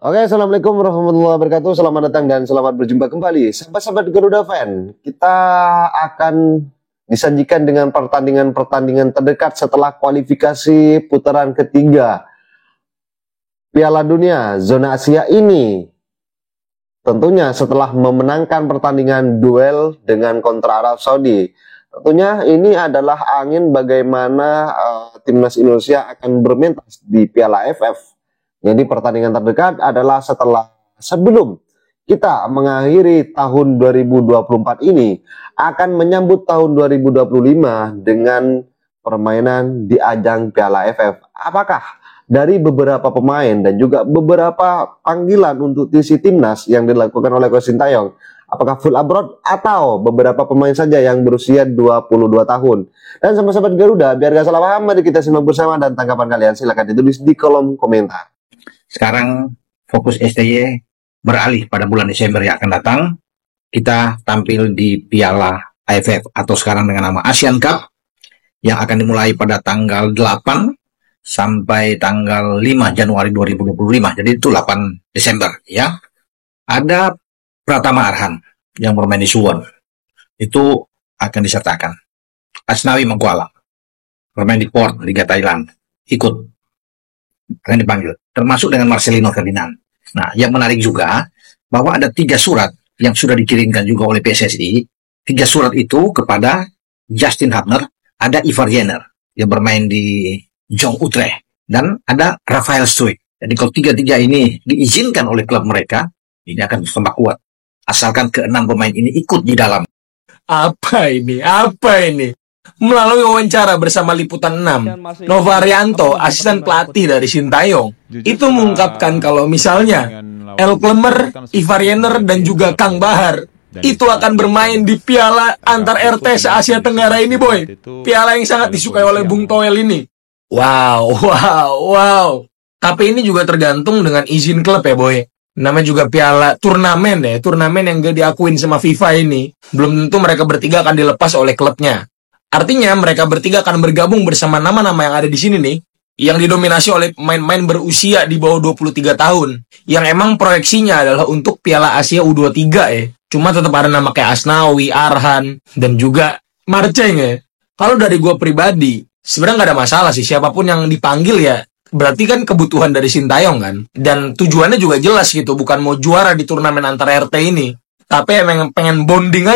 Oke, assalamualaikum warahmatullahi wabarakatuh. Selamat datang dan selamat berjumpa kembali, sahabat-sahabat Garuda Fan. Kita akan disajikan dengan pertandingan-pertandingan terdekat setelah kualifikasi putaran ketiga Piala Dunia zona Asia ini. Tentunya setelah memenangkan pertandingan duel dengan kontra Arab Saudi. Tentunya ini adalah angin bagaimana timnas Indonesia akan bermentas di Piala AFF. Jadi pertandingan terdekat adalah sebelum kita mengakhiri tahun 2024 ini akan menyambut tahun 2025 dengan permainan di ajang Piala AFF. Apakah dari beberapa pemain dan juga beberapa panggilan untuk isi timnas yang dilakukan oleh Coach Sintayong, apakah full abroad atau beberapa pemain saja yang berusia 22 tahun? Dan sahabat-sahabat Garuda, biar gak salah paham, mari kita simak bersama dan tanggapan kalian silahkan ditulis di kolom komentar. Sekarang fokus STY beralih pada bulan Desember yang akan datang. Kita tampil di Piala AFF atau sekarang dengan nama Asian Cup yang akan dimulai pada tanggal 8 sampai tanggal 5 Januari 2025. Jadi itu 8 Desember ya. Ada Pratama Arhan yang bermain di Suwon. Itu akan disertakan. Asnawi Mangkualam bermain di Port Liga Thailand. Ikut akan dipanggil, termasuk dengan Marcelino Ferdinand. Nah, yang menarik juga bahwa ada 3 surat yang sudah dikirimkan juga oleh PSSI. 3 surat itu kepada Justin Hubner, ada Ivar Jenner yang bermain di Jong Utrecht, dan ada Rafael Struijk. Jadi kalau 3 ini diizinkan oleh klub mereka, ini akan tambah kuat. Asalkan ke-6 pemain ini ikut di dalam. Apa ini? Melalui wawancara bersama Liputan 6, Novarianto, asisten pelatih dari Sintayong, itu mengungkapkan kalau misalnya El Klemer, Ivar Jenner, dan juga Kang Bahar itu akan bermain di piala antar RT se-Asia Tenggara ini, boy. Piala yang sangat disukai oleh Bung Toel ini. Wow. Tapi ini juga tergantung dengan izin klub ya, boy. Namanya juga piala turnamen ya, turnamen yang gak diakuin sama FIFA ini. Belum tentu mereka bertiga akan dilepas oleh klubnya. Artinya mereka bertiga akan bergabung bersama nama-nama yang ada di sini nih, yang didominasi oleh pemain-pemain berusia di bawah 23 tahun, yang emang proyeksinya adalah untuk Piala Asia U23 ya. Cuma tetap ada nama kayak Asnawi, Arhan, dan juga Marceng ya. Kalau dari gue pribadi, sebenarnya nggak ada masalah sih, siapapun yang dipanggil ya, berarti kan kebutuhan dari Sintayong kan. Dan tujuannya juga jelas gitu, bukan mau juara di turnamen antar RT ini, tapi emang pengen bonding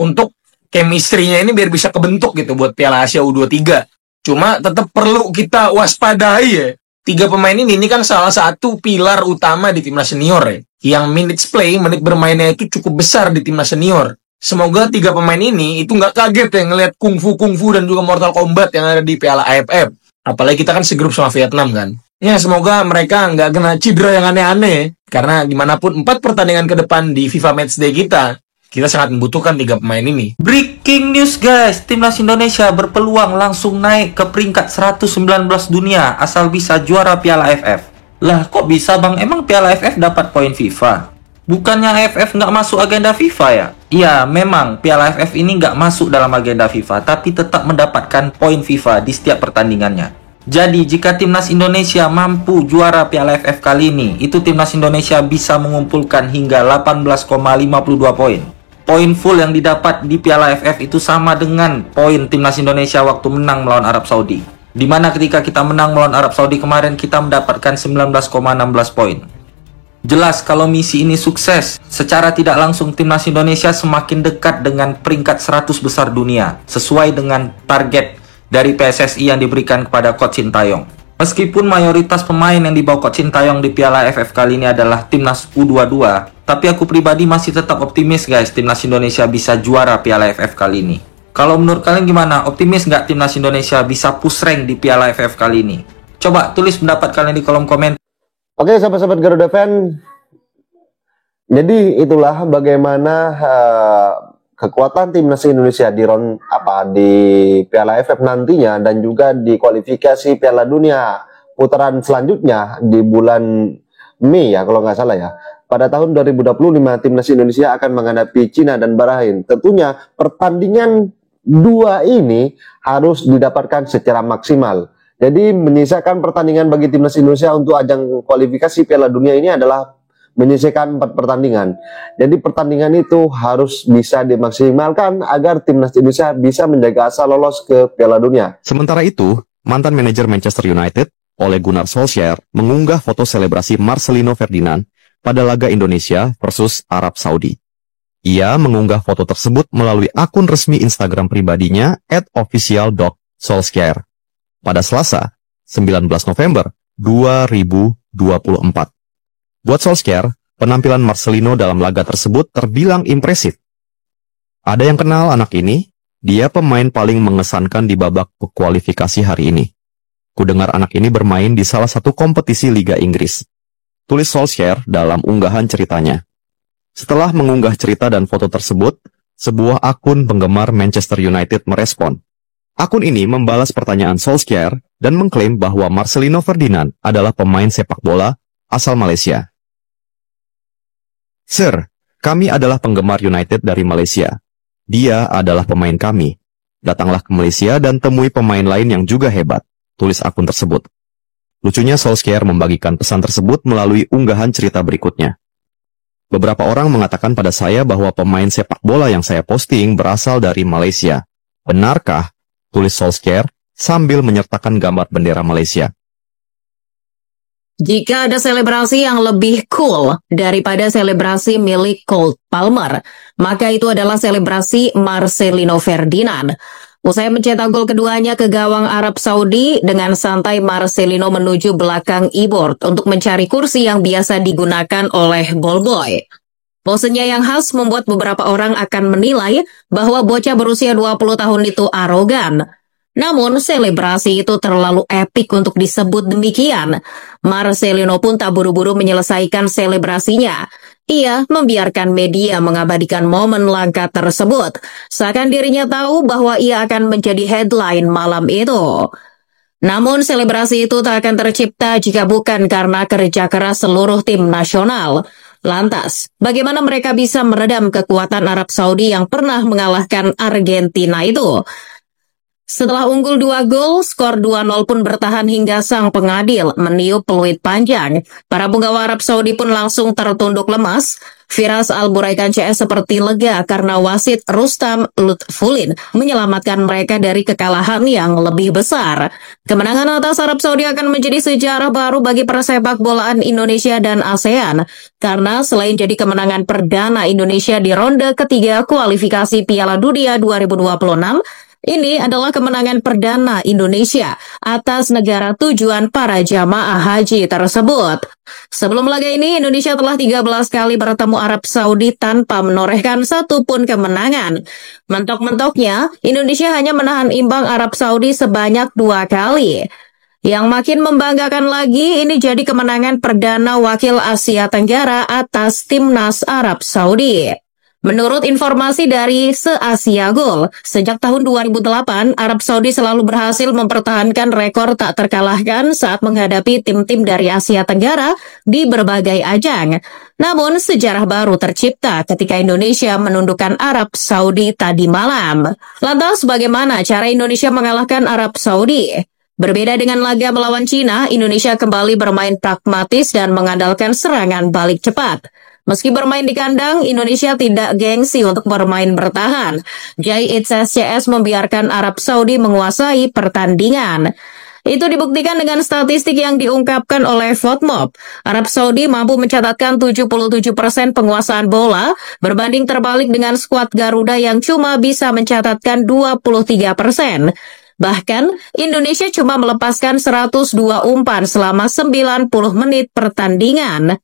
untuk chemistry-nya ini biar bisa kebentuk gitu buat Piala Asia U23. Cuma tetap perlu kita waspadai ya. 3 pemain ini kan salah satu pilar utama di timnas senior ya. Yang menit bermainnya itu cukup besar di timnas senior. Semoga 3 pemain ini itu nggak kaget ya ngelihat kungfu dan juga Mortal Kombat yang ada di Piala AFF. Apalagi kita kan segrup sama Vietnam kan. Ya semoga mereka nggak kena cedera yang aneh-aneh. Karena gimana pun 4 pertandingan ke depan di FIFA Matchday kita sangat membutuhkan 3 pemain ini. Breaking news guys, timnas Indonesia berpeluang langsung naik ke peringkat 119 dunia asal bisa juara Piala AFF. Lah kok bisa bang, emang Piala AFF dapat poin FIFA? Bukannya AFF nggak masuk agenda FIFA ya? Iya memang Piala AFF ini nggak masuk dalam agenda FIFA, tapi tetap mendapatkan poin FIFA di setiap pertandingannya. Jadi jika timnas Indonesia mampu juara Piala AFF kali ini, itu timnas Indonesia bisa mengumpulkan hingga 18,52 poin. Poin full yang didapat di Piala AFF itu sama dengan poin timnas Indonesia waktu menang melawan Arab Saudi. Dimana ketika kita menang melawan Arab Saudi kemarin kita mendapatkan 19,16 poin. Jelas kalau misi ini sukses, secara tidak langsung timnas Indonesia semakin dekat dengan peringkat 100 besar dunia, sesuai dengan target dari PSSI yang diberikan kepada Coach Sintayong. Meskipun mayoritas pemain yang dibawa Coach Sintayong di Piala AFF kali ini adalah timnas U22, tapi aku pribadi masih tetap optimis guys, timnas Indonesia bisa juara Piala AFF kali ini. Kalau menurut kalian gimana? Optimis nggak timnas Indonesia bisa push rank di Piala AFF kali ini? Coba tulis pendapat kalian di kolom komentar. Oke sahabat-sahabat Garuda Fan, jadi itulah bagaimana kekuatan timnas Indonesia di Piala AFF nantinya dan juga di kualifikasi Piala Dunia putaran selanjutnya di bulan Mei ya kalau nggak salah ya. Pada tahun 2025 timnas Indonesia akan menghadapi Cina dan Bahrain. Tentunya pertandingan 2 ini harus didapatkan secara maksimal. Jadi menyisakan pertandingan bagi timnas Indonesia untuk ajang kualifikasi Piala Dunia ini adalah menyisihkan 4 pertandingan. Jadi pertandingan itu harus bisa dimaksimalkan agar timnas Indonesia bisa menjaga asa lolos ke Piala Dunia. Sementara itu, mantan manajer Manchester United, Ole Gunnar Solskjaer, mengunggah foto selebrasi Marcelino Ferdinand pada laga Indonesia versus Arab Saudi. Ia mengunggah foto tersebut melalui akun resmi Instagram pribadinya @official.solskjaer pada Selasa, 19 November 2024. Buat Solskjaer, penampilan Marcelino dalam laga tersebut terbilang impresif. Ada yang kenal anak ini? Dia pemain paling mengesankan di babak kualifikasi hari ini. Kudengar anak ini bermain di salah satu kompetisi Liga Inggris. Tulis Solskjaer dalam unggahan ceritanya. Setelah mengunggah cerita dan foto tersebut, sebuah akun penggemar Manchester United merespon. Akun ini membalas pertanyaan Solskjaer dan mengklaim bahwa Marcelino Ferdinand adalah pemain sepak bola asal Malaysia. Sir, kami adalah penggemar United dari Malaysia. Dia adalah pemain kami. Datanglah ke Malaysia dan temui pemain lain yang juga hebat, tulis akun tersebut. Lucunya Solskjaer membagikan pesan tersebut melalui unggahan cerita berikutnya. Beberapa orang mengatakan pada saya bahwa pemain sepak bola yang saya posting berasal dari Malaysia. Benarkah? Tulis Solskjaer sambil menyertakan gambar bendera Malaysia. Jika ada selebrasi yang lebih cool daripada selebrasi milik Cole Palmer, maka itu adalah selebrasi Marcelino Ferdinand. Usai mencetak gol keduanya ke gawang Arab Saudi, dengan santai Marcelino menuju belakang e-board untuk mencari kursi yang biasa digunakan oleh ballboy. Posenya yang khas membuat beberapa orang akan menilai bahwa bocah berusia 20 tahun itu arogan. Namun, selebrasi itu terlalu epik untuk disebut demikian. Marcelino pun tak buru-buru menyelesaikan selebrasinya. Ia membiarkan media mengabadikan momen langka tersebut. Seakan dirinya tahu bahwa ia akan menjadi headline malam itu. Namun, selebrasi itu tak akan tercipta jika bukan karena kerja keras seluruh tim nasional. Lantas, bagaimana mereka bisa meredam kekuatan Arab Saudi yang pernah mengalahkan Argentina itu? Setelah unggul 2 gol, skor 2-0 pun bertahan hingga sang pengadil meniup peluit panjang. Para penggawa Arab Saudi pun langsung tertunduk lemas. Firas Al-Buraikan CS seperti lega karena wasit Rustam Lutfulin menyelamatkan mereka dari kekalahan yang lebih besar. Kemenangan atas Arab Saudi akan menjadi sejarah baru bagi persepak bolaan Indonesia dan ASEAN. Karena selain jadi kemenangan perdana Indonesia di ronde ketiga kualifikasi Piala Dunia 2026, ini adalah kemenangan perdana Indonesia atas negara tujuan para jamaah haji tersebut. Sebelum laga ini, Indonesia telah 13 kali bertemu Arab Saudi tanpa menorehkan satupun kemenangan. Mentok-mentoknya, Indonesia hanya menahan imbang Arab Saudi sebanyak 2 kali. Yang makin membanggakan lagi, ini jadi kemenangan perdana wakil Asia Tenggara atas timnas Arab Saudi. Menurut informasi dari Se-Asia Goal, sejak tahun 2008, Arab Saudi selalu berhasil mempertahankan rekor tak terkalahkan saat menghadapi tim-tim dari Asia Tenggara di berbagai ajang. Namun, sejarah baru tercipta ketika Indonesia menundukkan Arab Saudi tadi malam. Lantas, bagaimana cara Indonesia mengalahkan Arab Saudi? Berbeda dengan laga melawan Cina, Indonesia kembali bermain pragmatis dan mengandalkan serangan balik cepat. Meski bermain di kandang, Indonesia tidak gengsi untuk bermain bertahan. JHS membiarkan Arab Saudi menguasai pertandingan. Itu dibuktikan dengan statistik yang diungkapkan oleh FOTMOB. Arab Saudi mampu mencatatkan 77% penguasaan bola, berbanding terbalik dengan skuad Garuda yang cuma bisa mencatatkan 23%. Bahkan, Indonesia cuma melepaskan 102 umpan selama 90 menit pertandingan.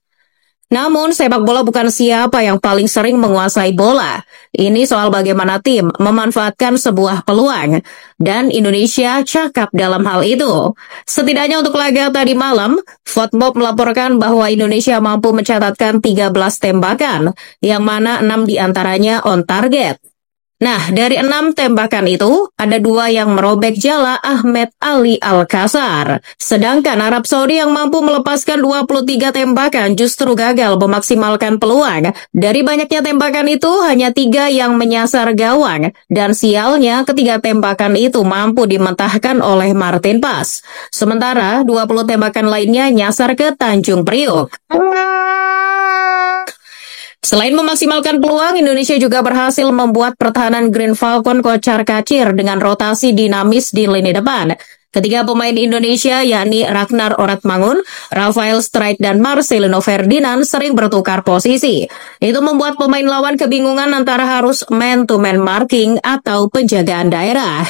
Namun, sepak bola bukan siapa yang paling sering menguasai bola. Ini soal bagaimana tim memanfaatkan sebuah peluang. Dan Indonesia cakap dalam hal itu. Setidaknya untuk laga tadi malam, FOTMOB melaporkan bahwa Indonesia mampu mencatatkan 13 tembakan, yang mana 6 diantaranya on target. Nah, dari 6 tembakan itu, ada 2 yang merobek jala Ahmed Ali Al-Qasar. Sedangkan Arab Saudi yang mampu melepaskan 23 tembakan justru gagal memaksimalkan peluang. Dari banyaknya tembakan itu, hanya 3 yang menyasar gawang. Dan sialnya, ketiga tembakan itu mampu dimentahkan oleh Martin Paes. Sementara, 20 tembakan lainnya nyasar ke Tanjung Priok. Selain memaksimalkan peluang, Indonesia juga berhasil membuat pertahanan Green Falcon kocar-kacir dengan rotasi dinamis di lini depan. Ketiga pemain Indonesia yakni Ragnar Oratmangun, Rafael Streit, dan Marcelino Ferdinand sering bertukar posisi. Itu membuat pemain lawan kebingungan antara harus man-to-man marking atau penjagaan daerah.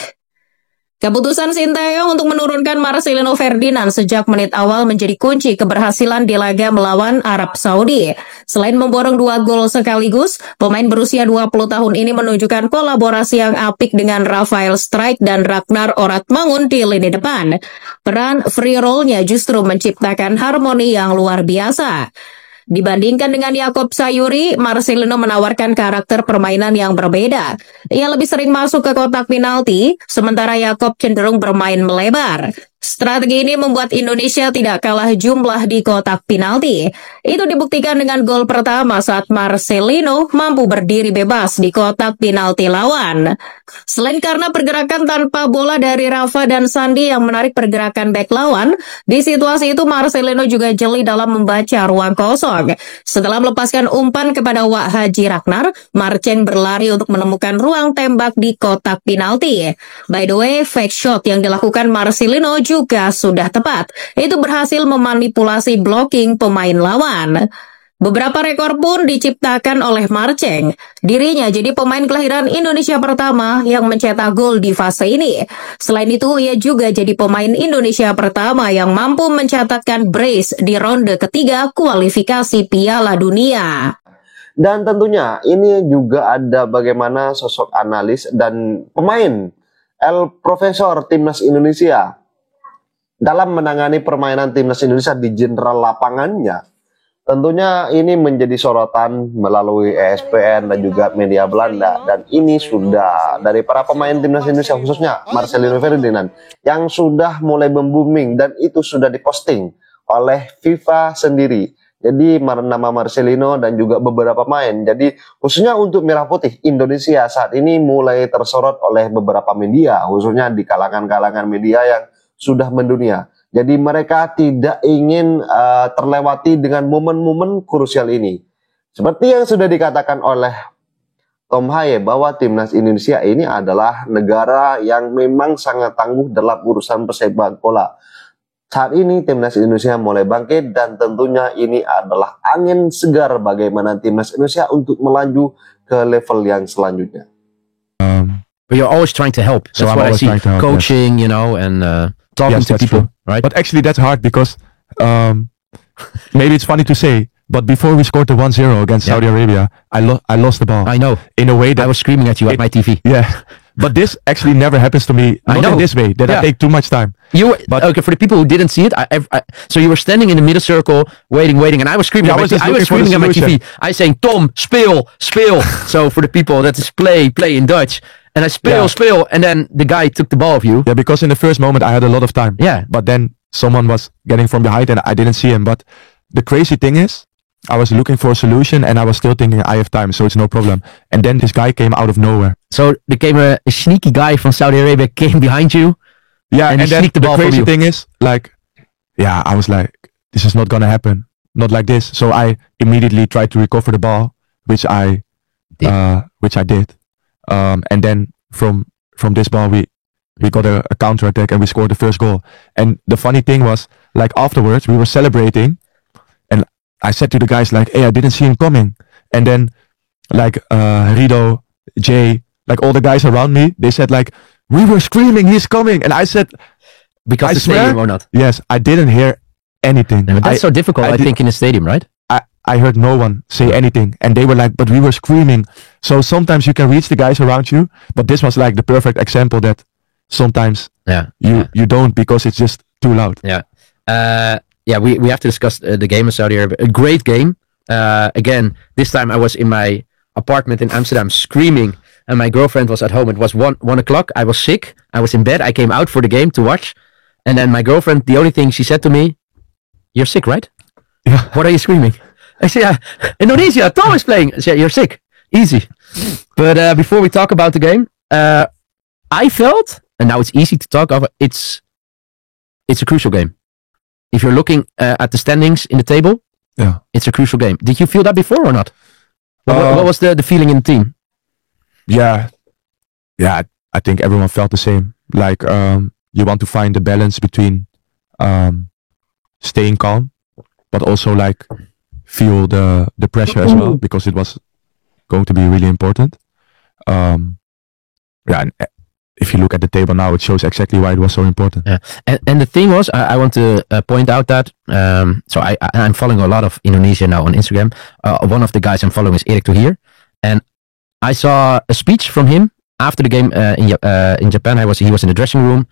Keputusan Sinteyong untuk menurunkan Marcelino Ferdinand sejak menit awal menjadi kunci keberhasilan di laga melawan Arab Saudi. Selain memborong 2 gol sekaligus, pemain berusia 20 tahun ini menunjukkan kolaborasi yang apik dengan Rafael Streit dan Ragnar Oratmangun di lini depan. Peran free roll-nya justru menciptakan harmoni yang luar biasa. Dibandingkan dengan Yakob Sayuri, Marcelino menawarkan karakter permainan yang berbeda. Ia lebih sering masuk ke kotak penalti, sementara Yakob cenderung bermain melebar. Strategi ini membuat Indonesia tidak kalah jumlah di kotak penalti. Itu dibuktikan dengan gol pertama saat Marcelino mampu berdiri bebas di kotak penalti lawan. Selain karena pergerakan tanpa bola dari Rafa dan Sandi yang menarik pergerakan bek lawan, di situasi itu Marcelino juga jeli dalam membaca ruang kosong. Setelah melepaskan umpan kepada Wak Haji Ragnar, Marceng berlari untuk menemukan ruang tembak di kotak penalti. By the way, fake shot yang dilakukan Marcelino juga sudah tepat. Itu berhasil memanipulasi blocking pemain lawan. Beberapa rekor pun diciptakan oleh Marceng. Dirinya jadi pemain kelahiran Indonesia pertama yang mencetak gol di fase ini. Selain itu, ia juga jadi pemain Indonesia pertama yang mampu mencatatkan brace di ronde ketiga kualifikasi Piala Dunia. Dan tentunya ini juga ada bagaimana sosok analis dan pemain Profesor Timnas Indonesia dalam menangani permainan Timnas Indonesia di jenderal lapangannya. Tentunya ini menjadi sorotan melalui ESPN dan juga media Belanda. Dan ini sudah dari para pemain Timnas Indonesia, khususnya Marcelino Ferdinand, yang sudah mulai membooming dan itu sudah diposting oleh FIFA sendiri. Jadi nama Marcelino dan juga beberapa pemain. Jadi khususnya untuk Merah Putih, Indonesia saat ini mulai tersorot oleh beberapa media, khususnya di kalangan-kalangan media yang sudah mendunia. Jadi mereka tidak ingin terlewati dengan momen-momen krusial ini. Seperti yang sudah dikatakan oleh Tom Haye bahwa Timnas Indonesia ini adalah negara yang memang sangat tangguh dalam urusan persepak bola. Saat ini Timnas Indonesia mulai bangkit dan tentunya ini adalah angin segar bagaimana Timnas Indonesia untuk melaju ke level yang selanjutnya. But you're always trying to help. So That's I'm what I always see. trying to help, Coaching, you know, and talking Yes, to that's people, true. right? But actually that's hard because maybe it's funny to say, but before we scored the 1-0 against Saudi Arabia, I lost the ball. I know. In a way that I was screaming at you at my TV. Yeah. But this actually never happens to me. I Not know. in this way, that I Yeah. take too much time. You were, But- okay, for the people who didn't see it, so you were standing in the middle circle, waiting, and I was screaming. Yeah, I was just looking for the screaming at my TV. solution. I saying, "Tom, speel." So for the people that is play in Dutch, and I speel, and then the guy took the ball of you. Yeah, because in the first moment I had a lot of time. Yeah. But then someone was getting from behind and I didn't see him. But the crazy thing is, I was looking for a solution and I was still thinking I have time, so it's no problem. And then this guy came out of nowhere. So there came a sneaky guy from Saudi Arabia came behind you. Yeah, And and, he then sneaked the the ball from crazy you. thing is, like, yeah, I was like, this is not gonna happen, not like this. So I immediately tried to recover the ball, which I did. And then from this ball we got a counter attack and we scored the first goal. And the funny thing was, like afterwards we were celebrating, and I said to the guys like, hey, I didn't see him coming. And then like Rido, Jay, like all the guys around me, they said like, we were screaming, he's coming. And I said, Because I the swear? stadium or not? yes, I didn't hear anything. Yeah, but that's so difficult, I I did- think, in a stadium, right? I heard no one say anything, and they were like, but we were screaming. So sometimes you can reach the guys around you, but this was like the perfect example that sometimes Yeah. you don't, because it's just too loud. We have to discuss the game in Saudi Arabia. A great game. Again, this time I was in my apartment in Amsterdam screaming and my girlfriend was at home. It was 1 o'clock. I was sick. I was in bed. I came out for the game to watch. And then my girlfriend, the only thing she said to me, "You're sick, right?" Yeah. "What are you screaming?" I said, "Yeah, Indonesia, Tom is playing." She said, "You're sick. Easy." But before we talk about the game, I felt, and now it's easy to talk about, it's a crucial game. If you're looking at the standings in the table, Yeah. it's a crucial game. Did you feel that before or not? What was the feeling in the team? Yeah. I think everyone felt the same. Like you want to find the balance between staying calm, but also like feel the pressure as well, because it was going to be really important. And if you look at the table now, it shows exactly why it was so important. Yeah. And the thing was, I want to point out that, so I'm following a lot of Indonesia now on Instagram. One of the guys I'm following is Erik Thohir. And I saw a speech from him after the game in Japan. He was in the dressing room.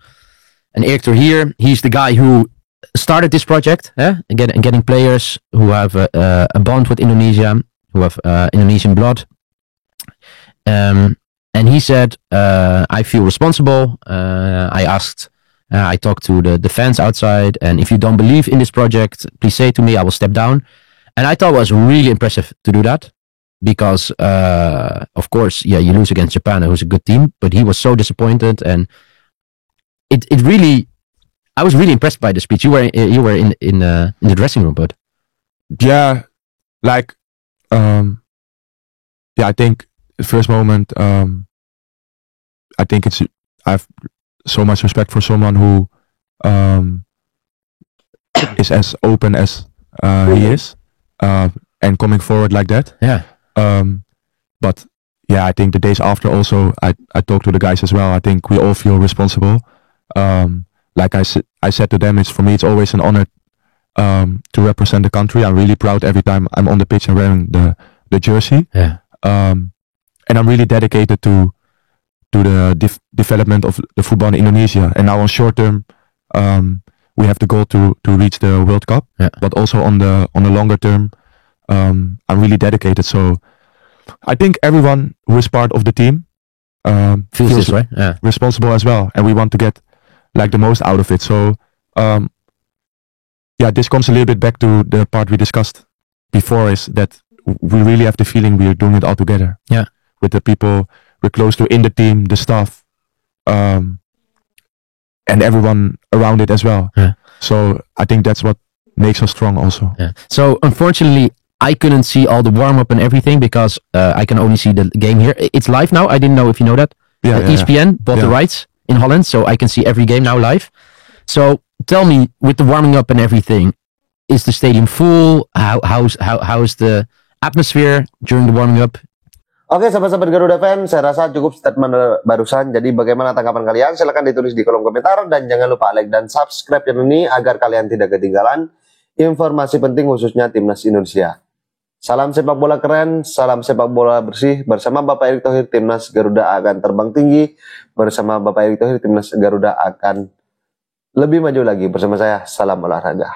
And Erik Thohir, he's the guy who started this project, getting players who have a bond with Indonesia, who have Indonesian blood. And he said, "I feel responsible." I talked to the fans outside, and if you don't believe in this project, please say to me, I will step down. And I thought it was really impressive to do that, because, of course, you lose against Japan, who's a good team, but he was so disappointed, and it really, I was really impressed by the speech. You were in the dressing room, but Yeah, like I think the first moment, I think I have so much respect for someone who is as open as he is, and coming forward like that. yeah. But I think the days after also, I talked to the guys as well. I think we all feel responsible. Like I said to them, for me it's always an honor to represent the country. I'm really proud every time I'm on the pitch and wearing the jersey. Yeah. And I'm really dedicated to the development of the football in Indonesia. And now on short term, we have the goal to reach the World Cup. Yeah. But also on the longer term, I'm really dedicated. So I think everyone who is part of the team Feels this way. Yeah. responsible as well, and we want to get like the most out of it. So this comes a little bit back to the part we discussed before, is that we really have the feeling we are doing it all together. Yeah. With the people we're close to in the team, the staff, and everyone around it as well. Yeah. So I think that's what makes us strong also. Yeah. So unfortunately, I couldn't see all the warm up and everything, because I can only see the game here. It's live now. I didn't know if you know that. ESPN bought the rights in Holland, so I can see every game now live. So tell me, with the warming up and everything, is the stadium full? How's the atmosphere during the warming up? Oke, sahabat-sahabat Garuda Fan, saya rasa cukup statement barusan. Jadi bagaimana tanggapan kalian? Silahkan ditulis di kolom komentar, dan jangan lupa like dan subscribe channel ini agar kalian tidak ketinggalan informasi penting khususnya Timnas Indonesia. Salam sepak bola keren, salam sepak bola bersih. Bersama Bapak Erik Thohir, Timnas Garuda akan terbang tinggi. Bersama Bapak Erik Thohir, Timnas Garuda akan lebih maju lagi. Bersama saya, salam olahraga.